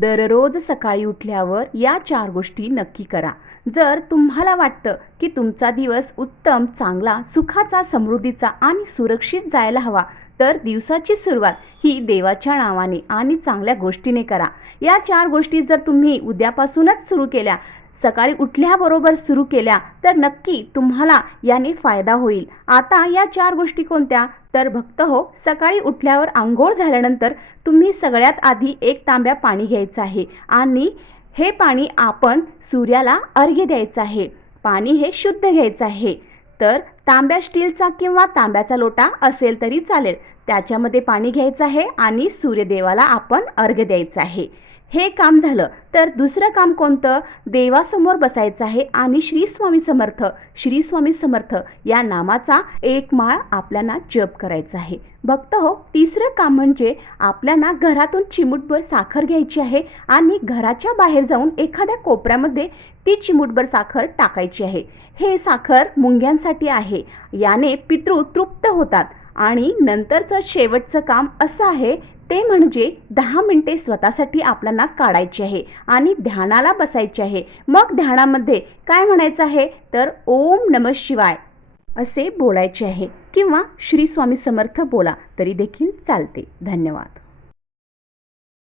दररोज सकाळी उठल्यावर या 4 गोष्टी नक्की करा. जर तुम्हाला वाटतं की तुमचा दिवस उत्तम, चांगला, सुखाचा, समृद्धीचा आणि सुरक्षित जायला हवा, तर दिवसाची सुरुवात ही देवाच्या नावाने आणि चांगल्या गोष्टीने करा. या 4 गोष्टी जर तुम्ही उद्यापासूनच सुरू केल्या, सकाळी उठल्याबरोबर सुरू केल्या, तर नक्की तुम्हाला याने फायदा होईल. आता या 4 गोष्टी कोणत्या? तर भक्त हो, सकाळी उठल्यावर अंघोळ झाल्यानंतर तुम्ही सगळ्यात आधी 1 तांब्या पाणी घ्यायचं आहे आणि हे पाणी आपण सूर्याला अर्घ्य द्यायचं आहे. पाणी हे शुद्ध घ्यायचं आहे. तर तांब्या स्टीलचा किंवा तांब्याचा लोटा असेल तरी चालेल. त्याच्यामध्ये पाणी घ्यायचं आहे आणि सूर्यदेवाला आपण अर्घ्य द्यायचं आहे. हे काम झालं तर दुसरं काम कोणतं? देवासमोर बसायचं आहे आणि श्री स्वामी समर्थ, श्री स्वामी समर्थ या नामाचा 1 माळ आपल्याला जप करायचा आहे. भक्त हो, तिसरं काम म्हणजे आपल्याला घरातून चिमूटभर साखर घ्यायची आहे आणि घराच्या बाहेर जाऊन एखाद्या कोपऱ्यामध्ये ती चिमूटभर साखर टाकायची आहे. हे साखर मुंग्यांसाठी आहे. याने पितृ तृप्त होतात. आणि नंतरचं शेवटचं काम असं आहे, ते म्हणजे 10 मिनिटे स्वतःसाठी आपल्याला काढायची आहे आणि ध्यानाला बसायचे आहे. मग ध्यानामध्ये काय म्हणायचं आहे? तर ओम नमः शिवाय असे बोलायचे आहे किंवा श्री स्वामी समर्थ बोला तरी देखील चालते. धन्यवाद.